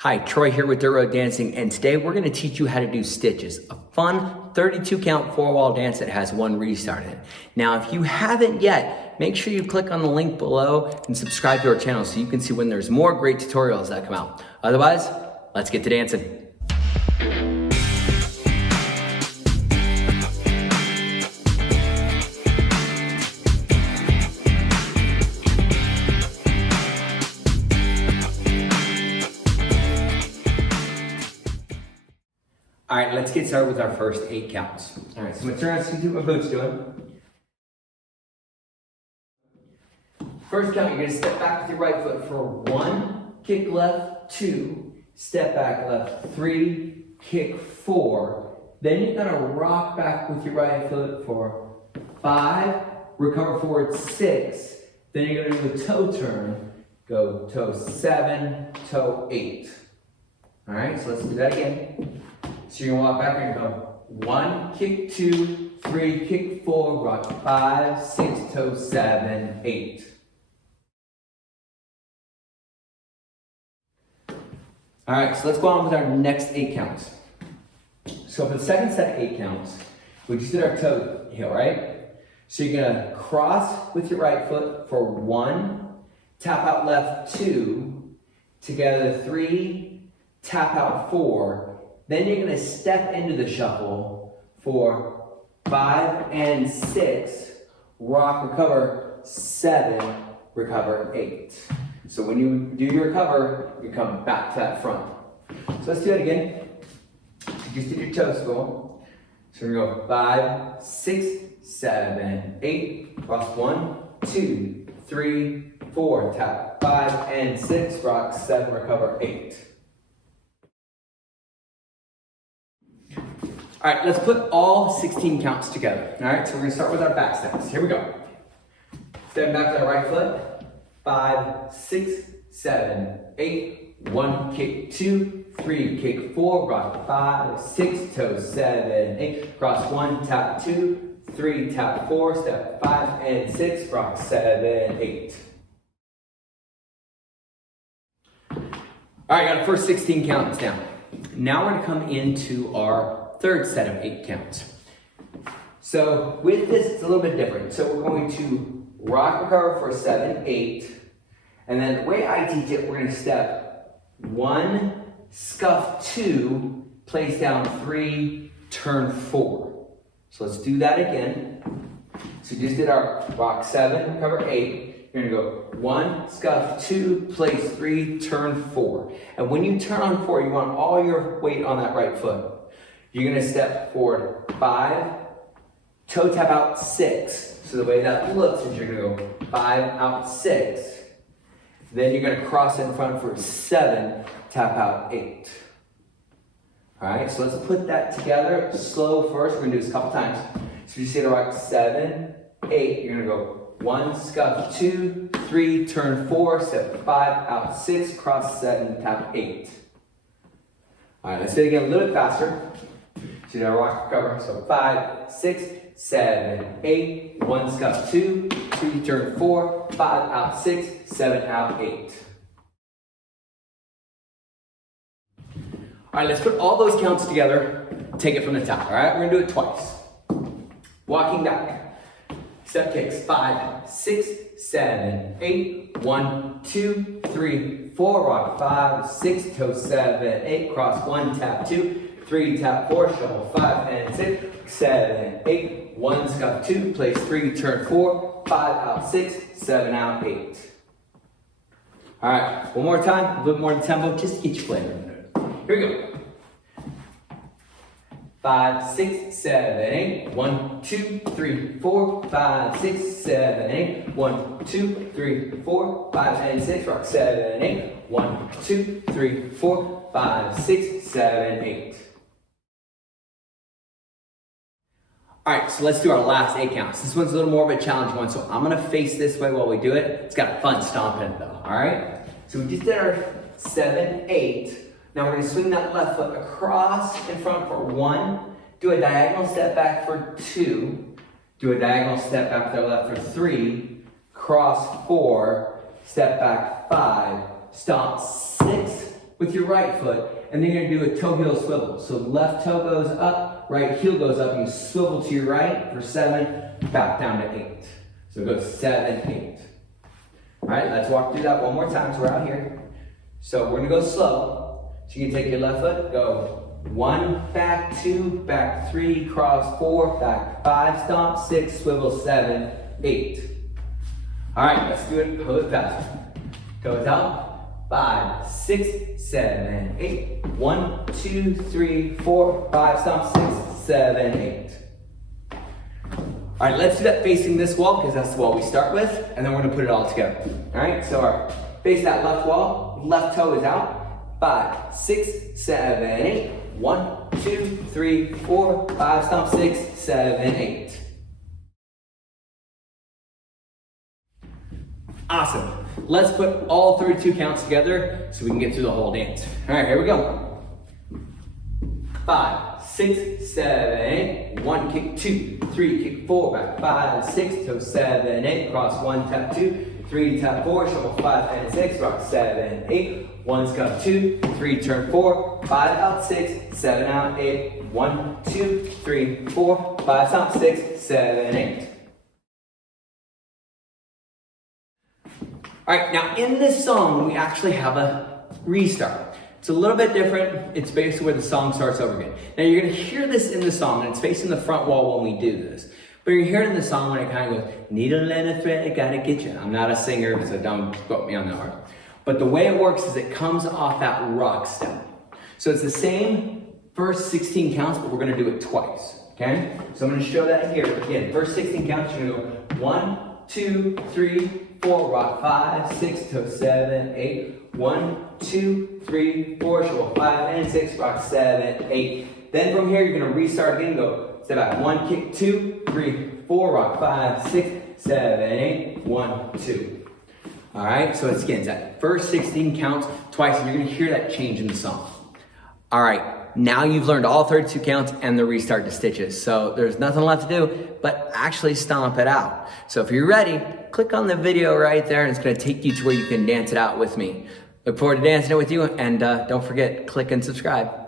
Hi, Troy here with Dirt Road Dancing, and today we're going to teach you how to do stitches, a fun 32 count 4-wall dance that has one restart in it. Now, if you haven't yet, make sure you click on the link below and subscribe to our channel so you can see when there's more great tutorials that come out. Otherwise, let's get to dancing. All right, let's get started with our first 8 counts. All right, so I'm gonna turn around so you can see what my boot's doing. First count, you're gonna step back with your right foot for 1, kick left, 2, step back left, 3, kick 4. Then you're gonna rock back with your right foot for 5, recover forward 6. Then you're gonna do a toe turn, go toe 7, toe 8. All right, so let's do that again. So you're gonna walk back and go 1, kick 2, 3, kick 4, rock 5, 6, toe 7, 8. All right, so let's go on with our next 8 counts. So for the second set of 8 counts, we just did our toe heel, right? So you're gonna cross with your right foot for 1, tap out left 2, together 3, tap out 4. Then you're gonna step into the shuffle for 5 and 6, rock, recover 7, recover 8. So when you do your recover, you come back to that front. So let's do that again. You just did your toe school. So we're gonna go 5, 6, 7, 8, cross 1, 2, 3, 4, tap 5 and 6, rock 7, recover 8. All right, let's put all 16 counts together. All right, so we're gonna start with our back steps. Here we go. Step back to the right foot. 5, 6, 7, 8. 1, kick 2, 3, kick 4, rock 5, 6, toe 7, 8. Cross 1, tap 2, 3, tap 4, step 5 and 6, rock 7, 8. All right, got our first 16 counts down. Now we're gonna come into our third set of 8 counts. So with this, it's a little bit different. So we're going to rock, recover for 7, 8. And then the way I teach it, we're gonna step 1, scuff 2, place down 3, turn 4. So let's do that again. So we just did our rock 7, recover 8. You're gonna go 1, scuff 2, place 3, turn 4. And when you turn on 4, you want all your weight on that right foot. You're gonna step forward 5, toe tap out 6. So the way that looks is you're gonna go 5 out 6. Then you're gonna cross in front for 7, tap out 8. All right, so let's put that together slow first. We're gonna do this a couple times. So you see the rock 7, 8. You're gonna go 1, scuff 2, 3, turn 4, step 5, out 6, cross 7, tap 8. All right, let's do it again a little bit faster. So now rock, recover, so 5, 6, 7, 8, 1, scuff 2, 3, turn 4, 5, out 6, 7, out 8. All right, let's put all those counts together, take it from the top, all right? We're gonna do it twice. Walking back, step kicks, 5, 6, 7, 8, 1, 2, 3, 4, rock 5, 6, toe 7, 8, cross 1, tap 2, 3, tap 4, shuffle 5 and 6, 7, 8, 1, scuff 2, place 3, turn 4, 5 out 6, 7 out 8. All right, one more time, a little more tempo, just to get your flavor. Here we go. 5, 6, 7, 8, 1, 2, 3, 4, 5, 6, 7, 8, 1, 2, 3, 4, 5 and 6, rock 7, 8, 1, 2, 3, 4, 5, 6, 7, 8. All right, so let's do our last 8 counts. This one's a little more of a challenge one, so I'm gonna face this way while we do it. It's got a fun stomp in it though, all right? So we just did our 7, 8. Now we're gonna swing that left foot across in front for 1, do a diagonal step back for 2, do a diagonal step back to the left for 3, cross 4, step back 5, stomp 6, with your right foot, and then you're gonna do a toe heel swivel. So left toe goes up, right heel goes up, and you swivel to your right for 7, back down to 8. So it goes 7, 8. All right, let's walk through that one more time so we're out here. So we're gonna go slow. So you can take your left foot, go 1, back 2, back 3, cross 4, back 5, stomp, 6, swivel, 7, 8. All right, let's do it a little bit faster. Toes out, 5, 6, 7, 8. 1, 2, 3, 4, 5, stomp, 6, 7, 8. All right, let's do that facing this wall because that's the wall we start with, and then we're gonna put it all together. All right, so face that left wall, left toe is out. 5, 6, 7, 8. 1, 2, 3, 4, 5, stomp, 6, 7, 8. Awesome. Let's put all 32 counts together so we can get through the whole dance. All right, here we go. 5, 6, 7, 8. 1, kick 2, 3, kick 4, back 5, 6, toe 7, 8. Cross 1, tap 2, 3, tap 4, shuffle 5 and 6, rock 7, 8. 1, scuff 2, 3, turn 4, 5 out 6, 7 out 8. 1, 2, 3, 4, 5, stomp 6, 7, 8. All right, now in this song, we actually have a restart. It's a little bit different. It's basically where the song starts over again. Now you're gonna hear this in the song, and it's facing the front wall when we do this. But you're hearing in the song when it kind of goes, needle and a thread, gotta get you. I'm not a singer, so don't quote me on that part. But the way it works is it comes off that rock step. So it's the same first 16 counts, but we're gonna do it twice, okay? So I'm gonna show that here. Again, first 16 counts, you're gonna go 1, 2, 3, 4, rock 5, 6, toe 7, 8. 1, 2, 3, 4, shuffle 5 and 6, rock 7, 8. Then from here, you're gonna restart again, go step back. 1, kick 2, 3, 4, rock 5, 6, 7, 8. 1, 2. All right, so it's again, it's that first 16 counts twice, and you're gonna hear that change in the song. All right, now you've learned all 32 counts and the restart to stitches. So there's nothing left to do but actually stomp it out. So if you're ready, click on the video right there, and it's gonna take you to where you can dance it out with me. Look forward to dancing it with you, and don't forget, click and subscribe.